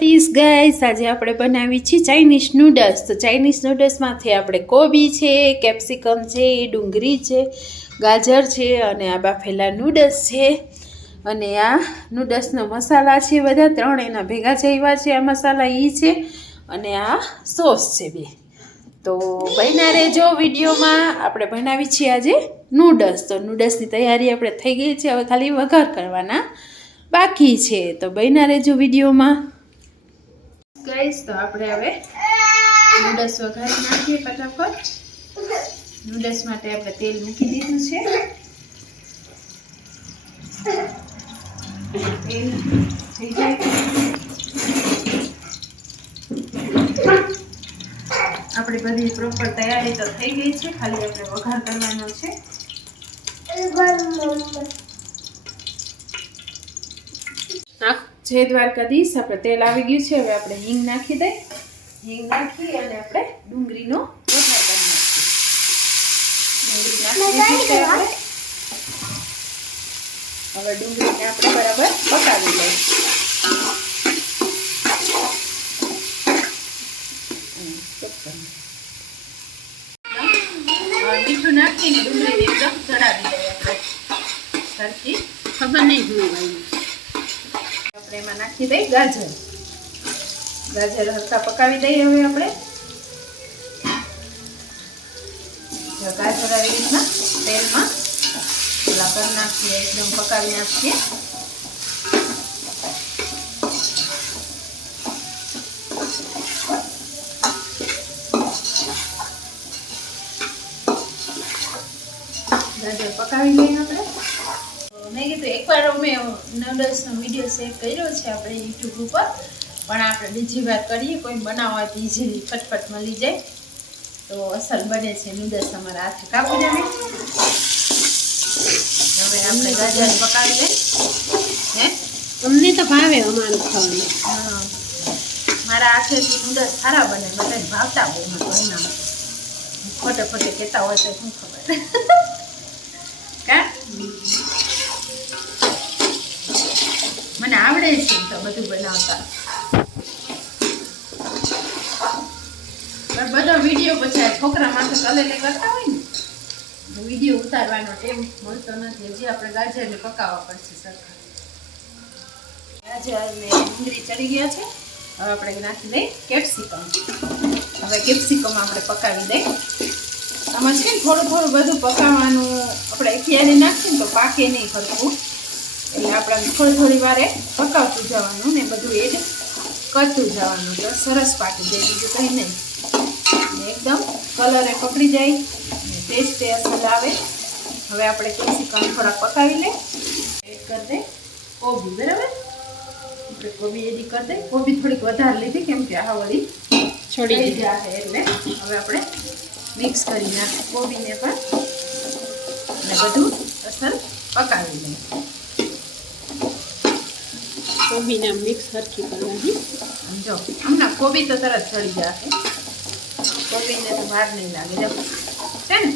तीस गाइस आज આપણે બનાવી છે ચાઇનીઝ નૂડલ્સ। તો ચાઇનીઝ નૂડલ્સમાંથી આપણે કોબી છે, કેપ્સિકમ છે, ડુંગળી છે, ગાજર છે અને આ બાફેલા નૂડલ્સ છે અને આ નૂડલ્સનો મસાલા છે બધા ત્રણ એના ભેગા થયા છે। આ મસાલા ઈ છે અને આ સોસ છે બે। તો બન્યા રહેજો વિડીયોમાં। આપણે બનાવી છે આજે નૂડલ્સ। તો નૂડલ્સની તૈયારી આપણે થઈ ગઈ છે, હવે ખાલી વઘાર કરવાના બાકી છે। તો બન્યા રહેજો વિડીયોમાં गाइस। तो આપણે હવે નૂડલ્સ વઘારી નાખીએ ફટાફટ। નૂડલ્સ માટે આપણે તેલ મૂકી દીધું છે। તેલ થઈ જાય આપણી બધી પ્રોપર તૈયારી તો થઈ ગઈ છે, ખાલી આપણે વઘાર કરવાનો છે। जय द्वारकाधीश। આપણે તેલ આવી ગયું છે, હવે આપણે હિંગ નાખી દઈએ। હિંગ નાખી અને આપણે ડુંગળીનો વઘાર કરી નાખીએ। હવે ડુંગળીને આપણે બરાબર પકાવી લઈએ। મીઠું નાખીને ડુંગળીને એકદમ ચડાવી દઈએ આપણે સરખી, ખબર નહીં જોઈ। આપણે એમાં નાખી દઈએ ગાજર। ગાજર હલકા પકાવી દઈએ। હવે આપણે ગાજર આવી રીતના તેલમાં પેલા કરી નાખીએ, એકદમ પકાવી નાખીએ। ગાજર પકાવી લઈએ આપણે। મેં કીધું એકવાર અમે નૂડલ્સનો વિડીયો શેર કર્યો છે આપણે યુટ્યુબ ઉપર, પણ આપણે બીજી વાર કરીએ, કોઈ બનાવવાથી ઇઝીલી ફટફટ મળી જાય તો અસલ બને છે નૂડલ્સ અમારા હાથે। કાપી જાણે હવે આપણે ગાજર પકાવી લઈએ। હે તમને તો ભાવે અમારું ખાવાનું? હા, મારા હાથેથી નૂડલ્સ સારા બને, બધાને ભાવતા બહુ ઘરના। ખોટે ખોટે કહેતા હોય તો શું ખબર કા મને આવડે છે તો બધું બનાવતા, પણ બધો વિડીયો પછી આ છોકરા માટે કલેલે કરતા હોય ને, વિડીયો ઉતારવાનો ટાઈમ મળતો નથી। હજી આપણે ગાજરને પકાવવા પડશે સરખા। ગાજર ને ડુંગળી ચડી ગયા છે, હવે આપણે નાખી દઈએ કેપ્સિકમ। હવે કેપ્સિકમ આપણે પકાવી દઈએ। આમાં છે ને થોડું થોડું બધું પકાવવાનું, આપણે ક્યારે નાખીએ ને તો પાકે નહીં ખરખું, એટલે આપણે થોડી વારે પકાવતું જવાનું ને બધું એડ કરતું જવાનું, તો સરસ પાકી જાય, બીજું કંઈ નહીં। એકદમ કલરે પકડી જાય ને ટેસ્ટ અસલ આવે। હવે આપણે કેપ્સિકમ થોડા પકાવી લઈએ। એડ કરી દઈએ કોબી, બરાબર? આપણે કોબી એડ કરી દઈએ। કોબી થોડીક વધારે લીધી કેમ કે આ વળી છોડી જાય, એટલે હવે આપણે મિક્સ કરી નાખીએ કોબીને પણ અને બધું અસલ પકાવી લઈએ। કોબીને મિક્સ સરખી કરવાની। સમજો હમણાં કોબી તો તરત ચડી જશે, કોબીને તો વાર નહીં લાગે છે ને।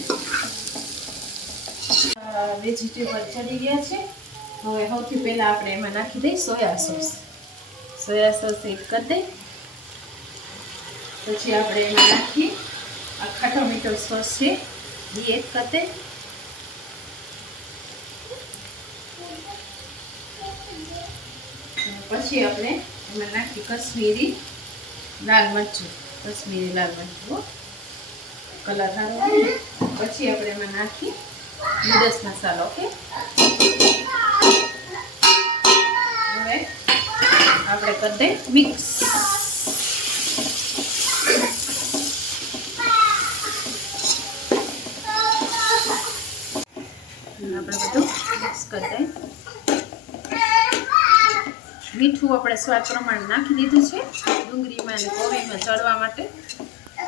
વેજીટેબલ ચડી ગયા છે, હવે સૌથી પહેલાં આપણે એમાં નાખી દઈએ soya sauce. Soya sauce add કરી દઈએ, પછી આપણે એમાં નાખીએ આ ખાટો મીઠો સોસ છે એ એડ કરી દઈએ। પછી આપણે એમાં નાખી કશ્મીરી લાલ મરચું, કશ્મીરી લાલ મરચું કલર સારો હોય ને। પછી આપણે એમાં નાખી નૂડલ્સ મસાલો। ઓકે, હવે આપણે કરી દઈએ મિક્સ। આપણે બધું મિક્સ કરી દઈએ। મીઠું આપણે સ્વાદ પ્રમાણે નાખી દીધું છે ડુંગળીમાં અને કોબીમાં ચડવા માટે,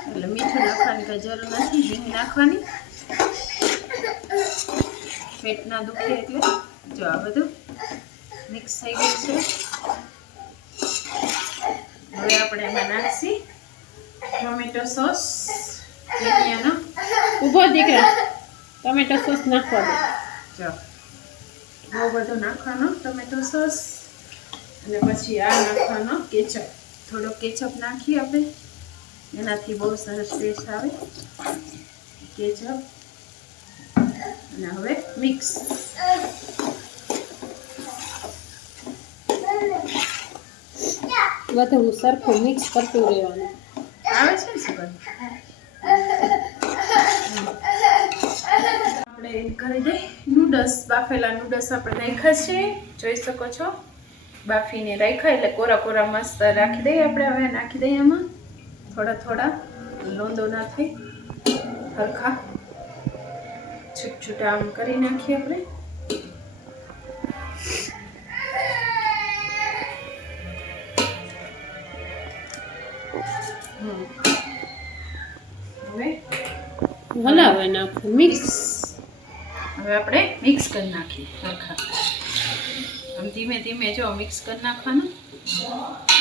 એટલે મીઠું નાખવાની કંઈ જરૂર નથી। હિંગ નાખવાની, પેટ ના દુખે એટલે। જો આ બધું મિક્સ થઈ ગયું છે, હવે આપણે એમાં નાખીએ ટોમેટો સોસ। ઊભો દીકરા, ટોમેટો સોસ નાખવા દે। જો બહુ બધું નાખવાનો ટોમેટો સોસ, અને પછી આ નાખવાનો કેચઅપ। થોડો કેચઅપ નાખીએ આપણે, એનાથી બહુ સરસ ટેસ્ટ આવે. કેચઅપ અને હવે મિક્સ. બધું સરખું મિક્સ કરતું રહેવાનું. આવે છે ને સુગંધ? આપણે કરી દઈએ નૂડલ્સ. બાફેલા નૂડલ્સ આપણે નાખ્યા છે, જોઈ શકો છો. બાફીને રાખ્યા એટલે કોરા કોરા મસ્ત રાખી દઈએ આપણે. હવે નાખી દઈએ એમાં થોડા થોડા, લોંદો ના થઈ, હરખા છૂટ છૂટા આમ કરી નાખીએ આપણે. હવે હલાવે નાખું મિક્સ. હવે આપણે મિક્સ કરી નાખીએ હરખા. આમ ધીમે ધીમે જો મિક્સ કરી નાખવાનું.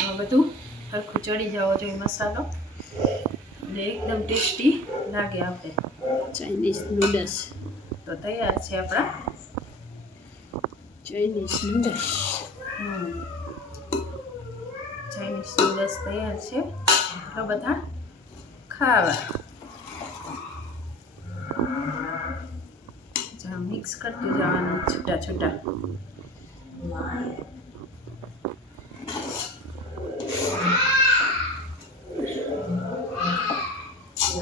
હવે બધું હરખું ચડી જવો જોઈએ મસાલો, એટલે એકદમ ટેસ્ટી લાગે. આપણે ચાઇનીઝ નૂડલ્સ તો તૈયાર છે આપણા ચાઇનીઝ નૂડલ્સ. ચાઇનીઝ નૂડલ્સ તૈયાર છે. તો બધા ખાવા મિક્સ કરતું જવાનું છૂટા છૂટા.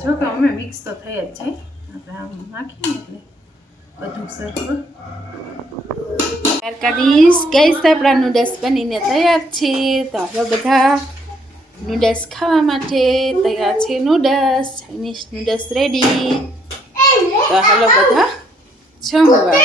જો કે અમે મિક્સ તો થઈ જ જાય. આપણે આમ નાખીએ એટલે બધું સરખું. ગાઈસ આપણા નૂડલ્સ બનીને તૈયાર છે. તો હવે બધા નૂડલ્સ ખાવા માટે તૈયાર છે. Noodles, Chinese noodles ready. તો હાલો બધા જમવા.